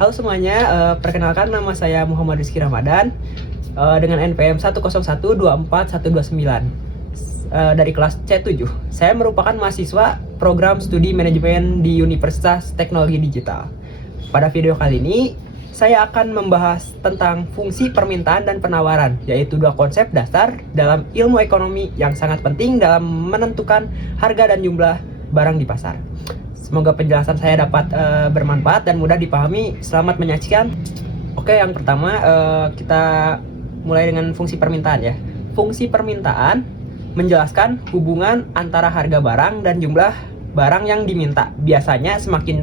Halo semuanya, perkenalkan nama saya Muhammad Rizky Ramadan dengan NPM 101242129 dari kelas C7. Saya merupakan mahasiswa program studi manajemen di Universitas Teknologi Digital. Pada video kali ini, saya akan membahas tentang fungsi permintaan dan penawaran, yaitu dua konsep dasar dalam ilmu ekonomi yang sangat penting dalam menentukan harga dan jumlah barang di pasar. Semoga penjelasan saya dapat bermanfaat dan mudah dipahami. Selamat menyaksikan. Oke, yang pertama kita mulai dengan fungsi permintaan ya. Fungsi permintaan menjelaskan hubungan antara harga barang dan jumlah barang yang diminta. Biasanya semakin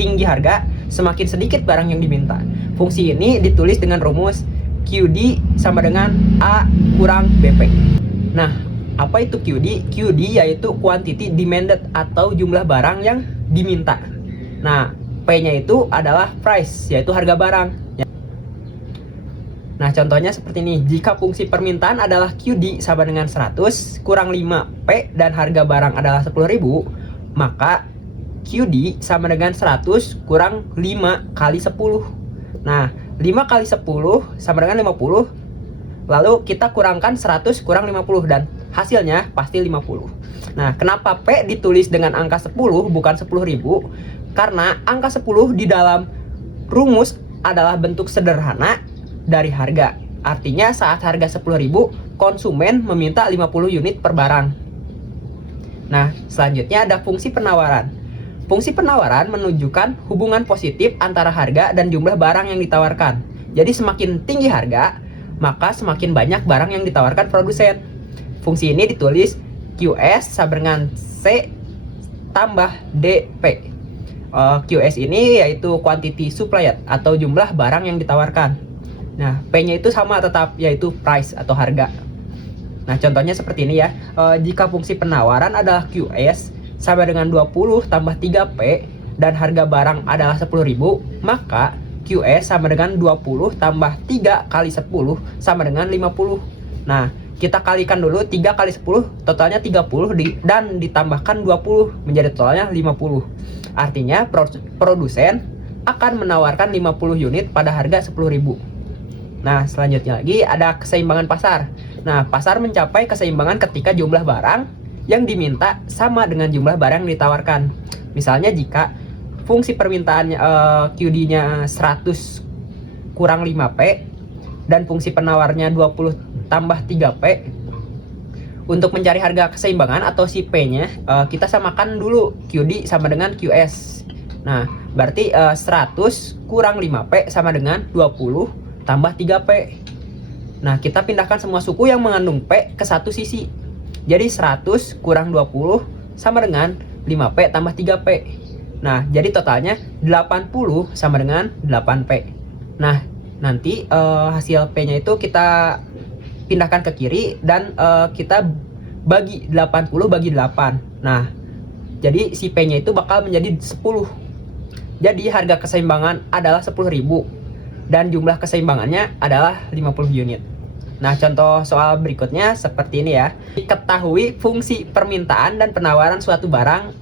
tinggi harga, semakin sedikit barang yang diminta. Fungsi ini ditulis dengan rumus QD sama dengan A kurang BP. Nah, apa itu QD? QD yaitu quantity demanded atau jumlah barang yang diminta. Nah, P-nya itu adalah price, yaitu harga barang. Nah, contohnya seperti ini. Jika fungsi permintaan adalah QD sama dengan 100 kurang 5P dan harga barang adalah 10.000, maka QD sama dengan 100 kurang 5 kali 10. Nah, 5 kali 10 sama dengan 50. Lalu kita kurangkan 100 kurang 50 dan hasilnya pasti 50. Nah, kenapa P ditulis dengan angka 10 bukan 10.000? Karena angka 10 di dalam rumus adalah bentuk sederhana dari harga. Artinya saat harga 10.000, konsumen meminta 50 unit per barang. Nah, selanjutnya ada fungsi penawaran. Fungsi penawaran menunjukkan hubungan positif antara harga dan jumlah barang yang ditawarkan. Jadi semakin tinggi harga, maka semakin banyak barang yang ditawarkan produsen. Fungsi ini ditulis QS sama dengan C tambah DP. QS ini yaitu quantity supplied atau jumlah barang yang ditawarkan. Nah, P-nya itu sama tetap, yaitu price atau harga. Nah, contohnya seperti ini ya. Jika fungsi penawaran adalah QS sama dengan 20 tambah 3P dan harga barang adalah 10.000, maka QS sama dengan 20 tambah 3 kali 10 sama dengan 50. Nah, kita kalikan dulu 3 kali 10, totalnya 30 dan ditambahkan 20 menjadi totalnya 50. Artinya produsen akan menawarkan 50 unit pada harga 10.000. Nah, selanjutnya lagi ada keseimbangan pasar. Nah, pasar mencapai keseimbangan ketika jumlah barang yang diminta sama dengan jumlah barang yang ditawarkan. Misalnya jika fungsi permintaannya QD-nya 100 kurang 5P dan fungsi penawarnya 20 tambah 3P, untuk mencari harga keseimbangan atau si P-nya kita samakan dulu QD sama dengan QS. Nah, berarti 100 kurang 5P sama dengan 20 tambah 3P. Nah, kita pindahkan semua suku yang mengandung P ke satu sisi. Jadi 100 kurang 20 sama dengan 5P tambah 3P. Nah, jadi totalnya 80 sama dengan 8P. Nah, nanti hasil P-nya itu kita pindahkan ke kiri dan kita bagi 80 bagi 8. Nah, jadi si P-nya itu bakal menjadi 10. Jadi harga keseimbangan adalah 10.000 dan jumlah keseimbangannya adalah 50 unit. Nah, contoh soal berikutnya seperti ini ya. Diketahui fungsi permintaan dan penawaran suatu barang.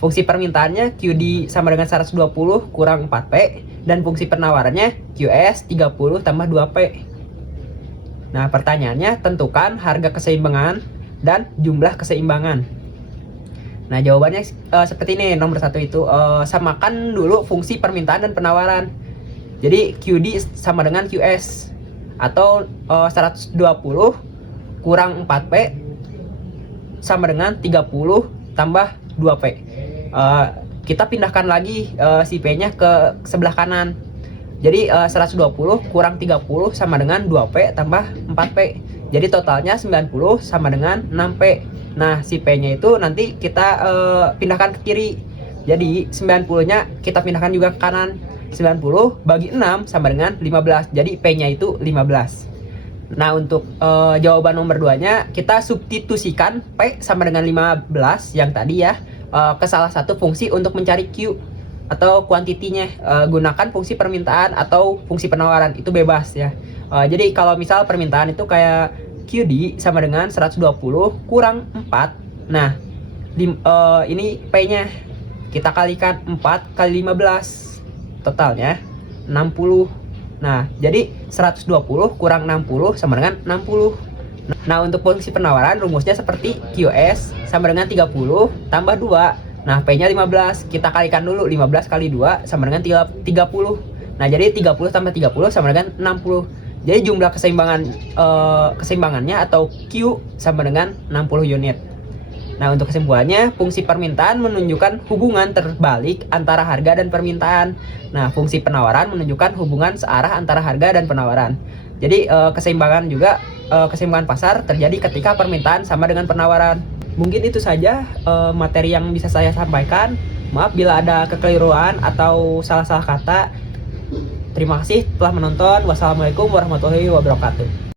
Fungsi permintaannya QD sama dengan 120 kurang 4P dan fungsi penawarannya QS 30 tambah 2P. Nah, pertanyaannya tentukan harga keseimbangan dan jumlah keseimbangan. Nah, jawabannya seperti ini. Nomor 1 itu samakan dulu fungsi permintaan dan penawaran. Jadi QD sama dengan QS atau 120 kurang 4P sama dengan 30 tambah 2P. Kita pindahkan lagi si P-nya ke sebelah kanan. Jadi 120 kurang 30 sama dengan 2P tambah 4P. Jadi totalnya 90 sama dengan 6P. Nah, si P-nya itu nanti kita pindahkan ke kiri. Jadi 90-nya kita pindahkan juga ke kanan. 90 bagi 6 sama dengan 15. Jadi P-nya itu 15. Nah, untuk jawaban nomor 2-nya kita substitusikan P sama dengan 15 yang tadi ya ke salah satu fungsi untuk mencari Q atau kuantitinya. Gunakan fungsi permintaan atau fungsi penawaran, itu bebas ya. Jadi kalau misal permintaan itu kayak QD sama dengan 120 kurang 4. Nah, ini P-nya kita kalikan 4 kali 15. totalnya 60. Nah, jadi 120 kurang 60 sama dengan 60. Nah, untuk fungsi penawaran rumusnya seperti QS sama dengan 30 tambah 2. Nah, P-nya 15. Kita kalikan dulu, 15 kali 2 sama dengan 30. Nah, jadi 30 tambah 30 sama dengan 60. Jadi jumlah keseimbangannya atau Q sama dengan 60 unit. Nah, untuk kesimpulannya, fungsi permintaan menunjukkan hubungan terbalik antara harga dan permintaan. Nah, fungsi penawaran menunjukkan hubungan searah antara harga dan penawaran. Jadi keseimbangan pasar terjadi ketika permintaan sama dengan penawaran. Mungkin itu saja materi yang bisa saya sampaikan. Maaf bila ada kekeliruan atau salah-salah kata. Terima kasih telah menonton. Wassalamualaikum warahmatullahi wabarakatuh.